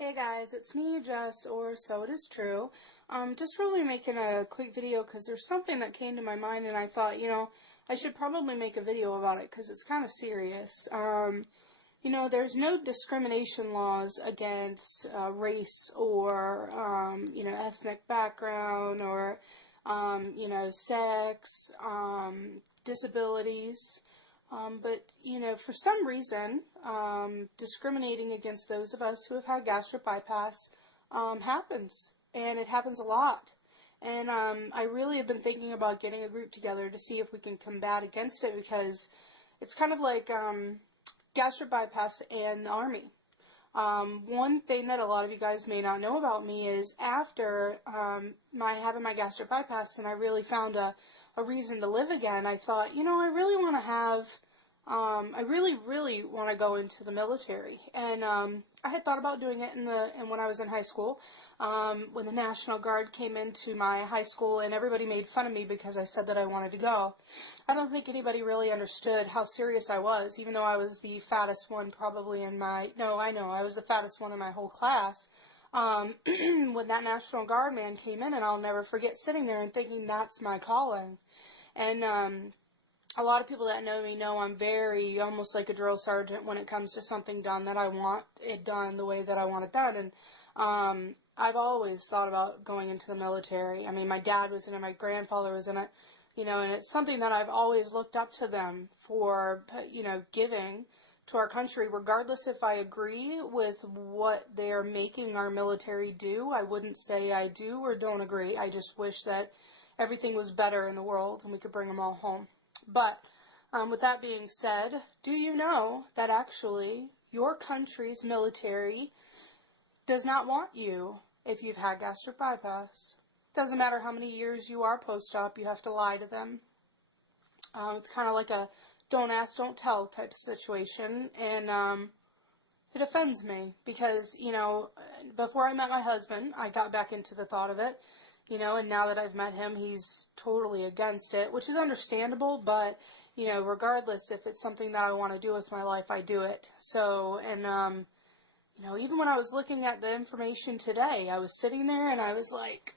Hey guys, it's me, Jess, or So It Is True. Just really making a quick video because there's something that came to my mind and I thought, I should probably make a video about it because it's kind of serious. There's no discrimination laws against race or, ethnic background or, sex, disabilities. But for some reason, discriminating against those of us who have had gastric bypass happens, and it happens a lot. And I really have been thinking about getting a group together to see if we can combat against it, because it's kind of like gastric bypass and the Army. One thing that a lot of you guys may not know about me is after having my gastric bypass and I really found a reason to live again, I thought, I really want to I really want to go into the military. And I had thought about doing it when I was in high school, when the National Guard came into my high school and everybody made fun of me because I said that I wanted to go. I don't think anybody really understood how serious I was, even though I was the fattest one probably in my, no, I know, I was the fattest one in my whole class. When that National Guard man came in, and I'll never forget sitting there and thinking that's my calling. And a lot of people that know me know I'm very, almost like a drill sergeant when it comes to something done, that I want it done the way that I want it done. And I've always thought about going into the military. I mean, my dad was in it, my grandfather was in it, and it's something that I've always looked up to them for, giving to our country, regardless if I agree with what they're making our military do. I wouldn't say I do or don't agree. I just wish that everything was better in the world and we could bring them all home. But with that being said, do you know that actually your country's military does not want you if you've had gastric bypass? Doesn't matter how many years you are post-op, you have to lie to them. It's kind of like a don't ask, don't tell type of situation, and it offends me because, before I met my husband, I got back into the thought of it, and now that I've met him, he's totally against it, which is understandable, but, regardless, if it's something that I want to do with my life, I do it. So, and, even when I was looking at the information today, I was sitting there and I was like,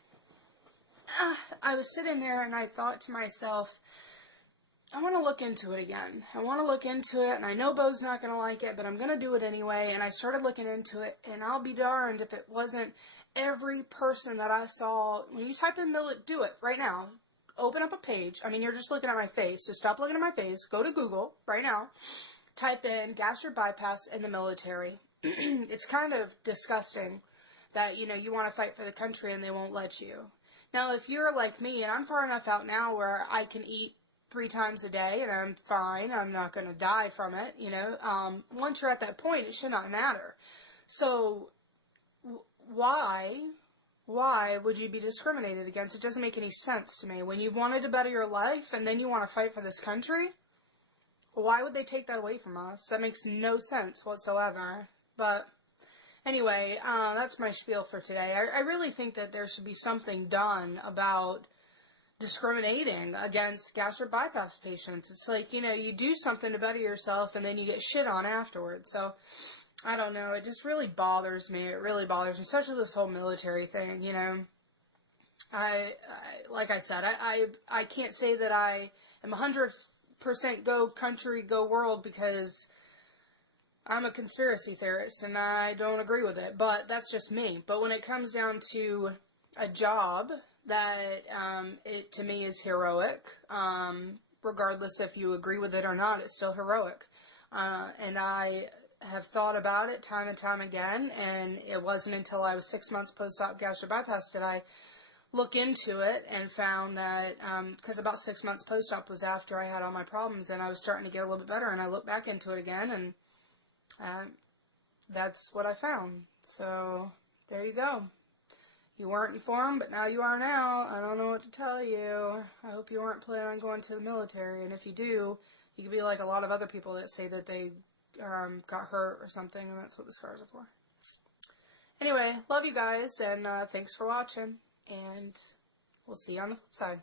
I was sitting there and I thought to myself, I want to look into it again. I want to look into it, and I know Bo's not going to like it, but I'm going to do it anyway. And I started looking into it, and I'll be darned if it wasn't every person that I saw. When you type in do it right now. Open up a page. I mean, you're just looking at my face, so stop looking at my face. Go to Google right now. Type in gastric bypass in the military. It's kind of disgusting that, you want to fight for the country and they won't let you. Now, if you're like me, and I'm far enough out now where I can eat 3 times a day, and I'm fine. I'm not going to die from it, Once you're at that point, it should not matter. So, why would you be discriminated against? It doesn't make any sense to me. When you wanted to better your life, and then you want to fight for this country, why would they take that away from us? That makes no sense whatsoever. But, anyway, that's my spiel for today. I really think that there should be something done about discriminating against gastric bypass patients. It's like, you do something to better yourself and then you get shit on afterwards. So, I don't know, it just really bothers me. It really bothers me, especially this whole military thing, I like I said, I can't say that I am 100% go country, go world, because I'm a conspiracy theorist and I don't agree with it, but that's just me. But when it comes down to a job that it to me is heroic, regardless if you agree with it or not, it's still heroic. And I have thought about it time and time again, and it wasn't until I was 6 months post-op gastric bypass did I look into it and found that, because about 6 months post-op was after I had all my problems and I was starting to get a little bit better, and I looked back into it again, and that's what I found. So, there you go. You weren't informed, but now you are now. I don't know what to tell you. I hope you weren't planning on going to the military, and if you do, you could be like a lot of other people that say that they got hurt or something, and that's what the scars are for. Anyway, love you guys, and thanks for watching, and we'll see you on the flip side.